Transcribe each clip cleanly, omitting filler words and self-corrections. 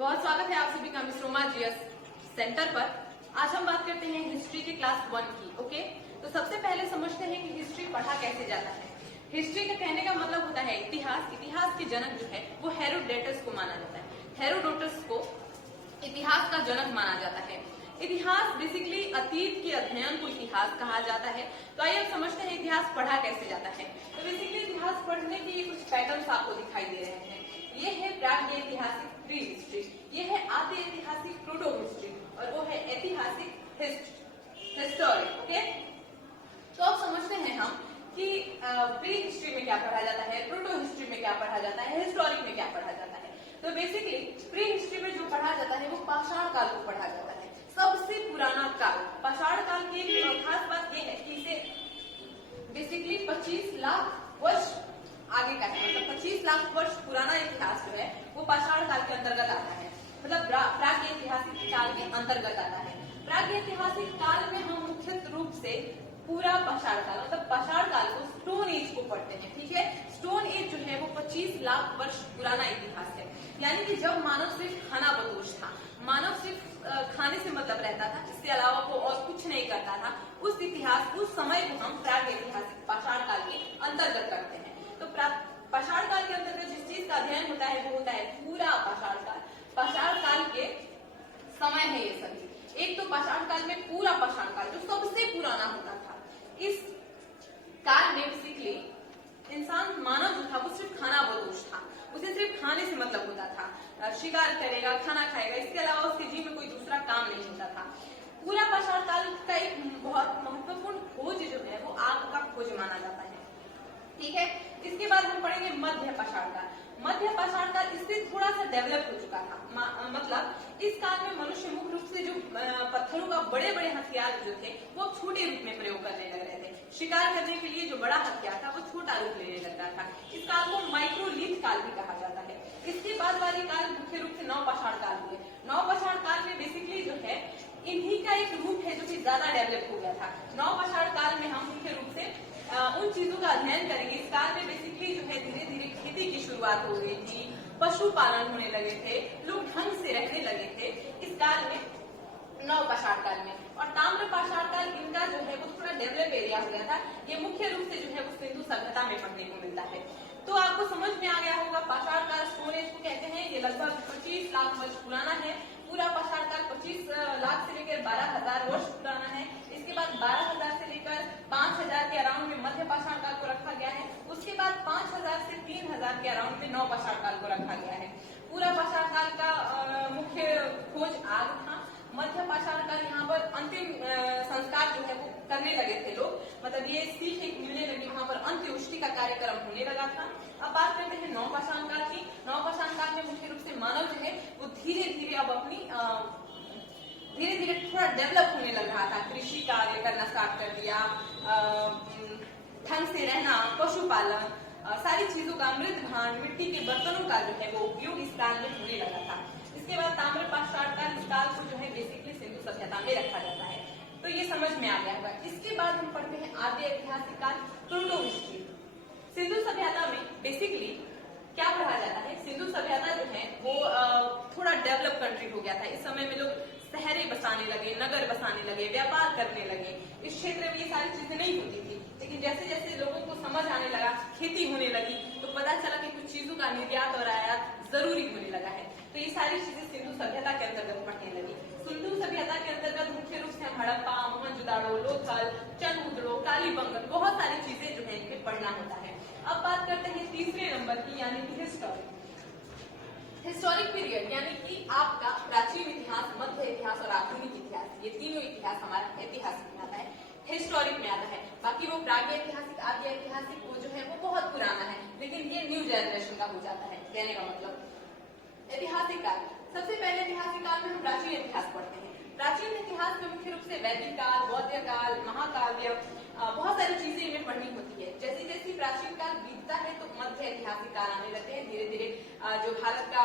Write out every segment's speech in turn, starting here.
बहुत स्वागत है आप सभी का मिस्रोमा जीएस सेंटर पर। आज हम बात करते हैं हिस्ट्री के क्लास 1 की। ओके, तो सबसे पहले समझते हैं कि हिस्ट्री पढ़ा कैसे जाता है। हिस्ट्री का कहने का मतलब होता है इतिहास। इतिहास के जनक जो है वो हेरोडोटस को माना जाता है। हेरोडोटस को इतिहास का जनक माना जाता है। इतिहास बेसिकली अतीत के अध्ययन को इतिहास कहा जाता है। तो आइए अब समझते हैं इतिहास पढ़ा कैसे जाता है। तो बेसिकली इतिहास पढ़ने के ये कुछ पैटर्न्स आपको दिखाई दे रहे हैं। ये है प्राग्ञ ऐतिहासिक प्री हिस्ट्री, ये है आद्य ऐतिहासिक प्रोटो हिस्ट्री और वो है ऐतिहासिक हिस्टोरिक। ओके, तो अब समझते हैं हम कि प्री हिस्ट्री में क्या पढ़ा जाता है, प्रोटो हिस्ट्री में क्या पढ़ा जाता है, हिस्टोरिक में क्या पढ़ा जाता है। तो बेसिकली प्री हिस्ट्री में जो पढ़ा जाता है वो पाषाण काल को पढ़ा जाता है, सबसे पुराना काल। पाषाण काल की खास बात यह है कि इसे बेसिकली 25 लाख वर्ष आगे का है, मतलब 25 लाख वर्ष पुराना इतिहास जो है वो पाषाण काल के अंतर्गत आता है, मतलब प्राग ऐतिहासिक काल के अंतर्गत आता है। प्राग ऐतिहासिक काल में हम मुख्य रूप से पूरा पाषाण काल मतलब पाषाण काल को स्टोन एज को पढ़ते हैं। ठीक है, स्टोन एज जो है वो 25 लाख वर्ष पुराना इतिहास है। यानी कि जब मानव सिर्फ खाना बदोश था, मानव सिर्फ खाने से मतलब रहता था, इसके अलावा वो और कुछ नहीं करता था, उस इतिहास उस समय को हम प्राग ऐतिहासिक पाषाण काल के अंतर्गत करते हैं। तो पाषाण काल के अंतर्गत जिस चीज का अध्ययन होता है वो होता है पूरा पाषाण काल। पाषाण काल के समय है ये सभी। एक तो पाषाण काल में पूरा पाषाण काल जो सबसे पुराना होता था, इस काल में बेसिकली इंसान मानव जो था वो सिर्फ खाना बदोश था, उसे सिर्फ खाने से मतलब होता था, शिकार करेगा, खाना खाएगा, इसके अलावा उसके जीवन में कोई दूसरा काम नहीं होता था। पूरा पाषाण काल का एक बहुत महत्वपूर्ण खोज जो है वो आग का खोज माना जाता है। ठीक है, इसके बाद हम पढ़ेंगे मध्य पाषाण काल। मध्य पाषाण काल इससे थोड़ा सा डेवलप हो चुका था, मतलब इस काल में मनुष्य मुख्य रूप से जो पत्थरों का बड़े बड़े हथियार जो थे वो छोटे रूप में प्रयोग करने लग रहे थे। शिकार करने के लिए जो बड़ा हथियार था वो छोटा रूप लेने लग रहा था। इस काल को माइक्रोलिथ काल भी कहा जाता है। इसके बाद वाली काल मुख्य रूप से नवपाषाण काल हुए। नवपाषाण काल में बेसिकली जो है इन्हीं का एक रूप है जो कि ज्यादा डेवलप हो गया था। नवपाषाण काल में हम मुख्य रूप से उन चीजों का अध्ययन करेंगे। इस काल में बेसिकली जो है धीरे धीरे खेती की शुरुआत हो गई थी, पशुपालन होने लगे थे, लोग ढंग से रहने लगे थे इस काल में, नवपाषाण काल में। और ताम्र पाषाण काल इनका जो है वो थोड़ा डेवलप एरिया हो गया था। ये मुख्य रूप से जो है वो सिंधु सभ्यता में पढ़ने को मिलता है। तो आपको समझ में आ गया होगा पाषाण काल स्टोन एज को कहते हैं। ये लगभग 25 लाख वर्ष पुराना है। पूरा पाषाण काल 25 लाख से लेकर 12,000 वर्ष पुराना है। इसके बाद 12,000 से लेकर 5,000 के अराउंड में मध्य पाषाण काल को रखा गया है। उसके बाद 5,000 से 3,000 के अराउंड में नवपाषाण काल को रखा गया है। पूरा पाषाण काल का मुख्य खोज आग था। मध्य पाषाण काल यहाँ पर अंतिम संस्कार जो है वो करने लगे थे लोग, मतलब ये सीख एक मिलने लगी, वहाँ पर अंत्येष्टि का कार्यक्रम होने लगा था। अब बात करते हैं नवपाषाण काल की। नवपाषाण काल में मुख्य रूप से मानव जो है वो धीरे धीरे अब अपनी धीरे धीरे थोड़ा डेवलप होने लग रहा था। कृषि कार्य करना स्टार्ट कर दिया, ढंग से रहना, पशुपालन, सारी चीजों का मृत भांड, मिट्टी के बर्तनों का जो है वो उपयोग इस काल में होने लगा था। इसके बाद ताम्र पाषाण काल, इस काल को जो है बेसिकली सिंधु सभ्यता में रखा जाता है। तो ये समझ में आ गया होगा। इसके बाद हम पढ़ते हैं आद्य ऐतिहासिक काल, प्रोटो हिस्ट्री। सिंधु सभ्यता में बेसिकली क्या पढ़ा जाता है, सिंधु सभ्यता जो है वो थोड़ा डेवलप कंट्री हो गया था। इस समय में लोग शहरें बसाने लगे, नगर बसाने लगे, व्यापार करने लगे। इस क्षेत्र में ये सारी चीजें नहीं होती थी, लेकिन जैसे जैसे लोगों को समझ आने लगा, खेती होने लगी, तो पता चला कि कुछ चीजों का निर्यात और आयात जरूरी होने लगा है। तो ये सारी चीजें सिंधु सभ्यता के अंतर्गत पढ़ने लगी। सिंधु सभ्यता के अंतर्गत मुख्य रूप से हड़प्पा, मोहनजोदाड़ो, लोथल, चंद्रमुद्रो, कालीबंगन, बहुत सारी चीजें जो है इनमें पढ़ना होता है। अब बात करते हैं तीसरे नंबर की, यानी कि हिस्टोरिक। हिस्टोरिक पीरियड यानी कि आपका प्राचीन इतिहास, मध्य इतिहास और आधुनिक इतिहास, ये तीनों इतिहास हमारा ऐतिहासिक में आता है, हिस्टोरिक में आता है। बाकी वो प्राग ऐतिहासिक, आद्य ऐतिहासिक वो जो है वो बहुत पुराना है, लेकिन ये न्यू जनरेशन का हो जाता है। कहने का मतलब ऐतिहासिक काल, सबसे पहले ऐतिहासिक काल में हम प्राचीन इतिहास पढ़ते हैं। प्राचीन इतिहास में मुख्य रूप से वैदिक काल, बौद्ध काल, महाकाव्य, बहुत सारी चीजें इनमें पढ़नी होती है। जैसे जैसे प्राचीन काल बीतता है तो मध्य ऐतिहासिक काल आने लगते हैं। धीरे धीरे जो भारत का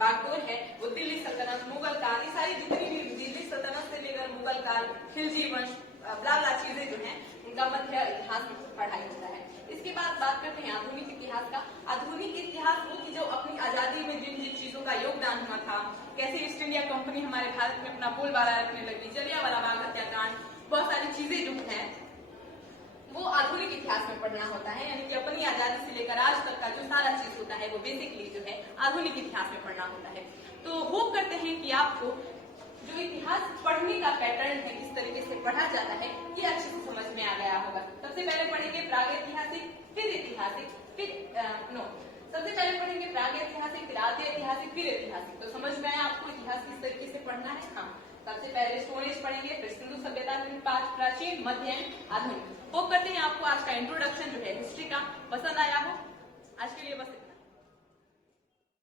बागडोर है वो दिल्ली सल्तनत, मुगल काल, ये सारी जितनी भी दिल्ली सल्तनत से लेकर मुगल काल, खिलजी वंश, ब्ला ब्ला चीजें जो है उनका मध्य इतिहास में पढ़ाई होता है। इसके बाद बात करते हैं आधुनिक इतिहास का। आधुनिक इतिहास वो कि जो अपनी आजादी में जिन जिन चीजों का योगदान हुआ था, कैसे ईस्ट इंडिया कंपनी हमारे भारत में अपना बोलबाला रखने लगी, जलियांवाला बाग हत्याकांड, बहुत सारी चीजें जो है वो आधुनिक इतिहास में पढ़ना होता है। यानी कि अपनी आजादी से लेकर आज तक का जो सारा चीज होता है वो बेसिकली जो है आधुनिक इतिहास में पढ़ना होता है। तो होप करते हैं कि आपको जो इतिहास पढ़ने का पैटर्न है, किस तरीके से पढ़ा जाता है, ये अच्छे से समझ में आ गया होगा। सबसे पहले पढ़ेंगे प्रागैतिहासिक, फिर ऐतिहासिक, सबसे पहले पढ़ेंगे प्रागैतिहासिक, फिर आद्य ऐतिहासिक, फिर ऐतिहासिक। तो समझ में आया आपको इतिहास किस तरीके से पढ़ना है। हाँ, सबसे पहले स्टोन एज पढ़ेंगे, फिर सिंधु सभ्यता, फिर प्राचीन, मध्य एंड आधुनिक। होप करते हैं आपको आज का इंट्रोडक्शन जो है हिस्ट्री का पसंद आया हो। आज के लिए बस